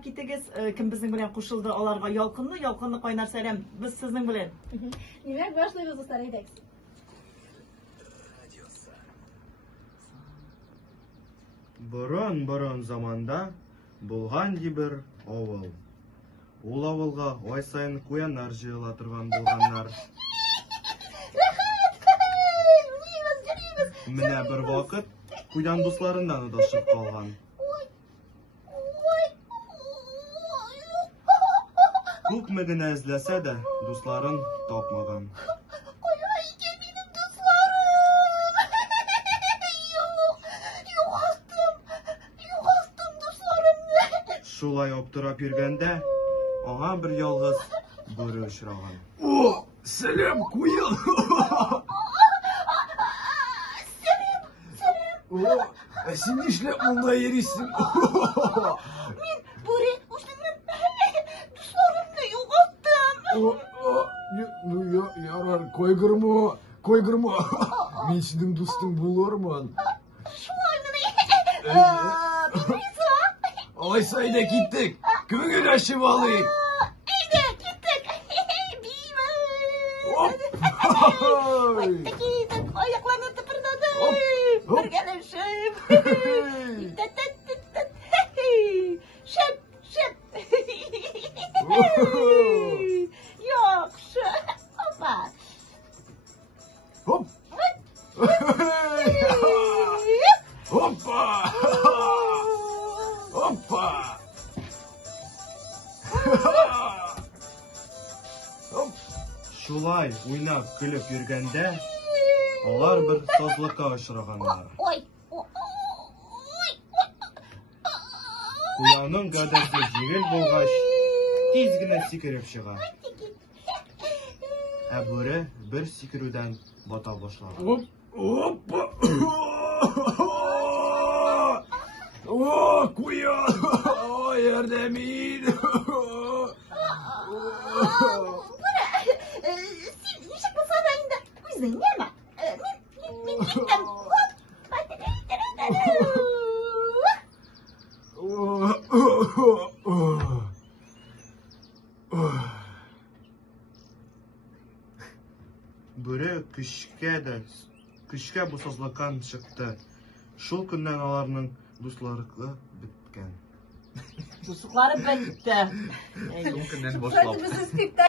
Китегез, кем безнең белән кушылды аларга ялкынлы кайнар сәлам без сезнең белән. Димәк, башлыйбыз дуслар, әйдәк. Борын заманда булган бер авыл. Ул авылга ай сайын куяннар җыела торган булганнар. Менә бер вакыт куян дусларыннан удашып калган. Күпме генә эзләсә дә, дусларын тапмаган. Шулай аптырап йөргәндә, аңа бер ялгыз бүре очраган. О, сәлам, куян! Сәлам! О, син нишләп монда йөрисең? Мин бүре үстемнән дусларымны югалттым. Ну, ярар, койгырма. Мин синең дустың булырмын. Алай сайда киттек. Күңел ачып алыйк. Әйдә, киттек. Бимә. Аякларны тыпырдады. Бергәләшеп. Шеп. Яхшы. Опа. Хоп. Hoppa! Hoppa! Шулай уйнап көлеп йөргәндә, алар бер сазлыкка очраганнар. Куянның гәүдәсе җиңел булгач, тиз генә сикереп чыга. Ә бүре бер сикерүдән бата башлаган. Hoppa! О, куян! Ярдәм ит! Син ничек булса да инде үзең нәмә? Мин киттем. Бүре көчкә бу сазлыктан чыкты. Шул көннән аларның дусларыклы беткән. Дуслары бетте. Шул көннән башлап. Без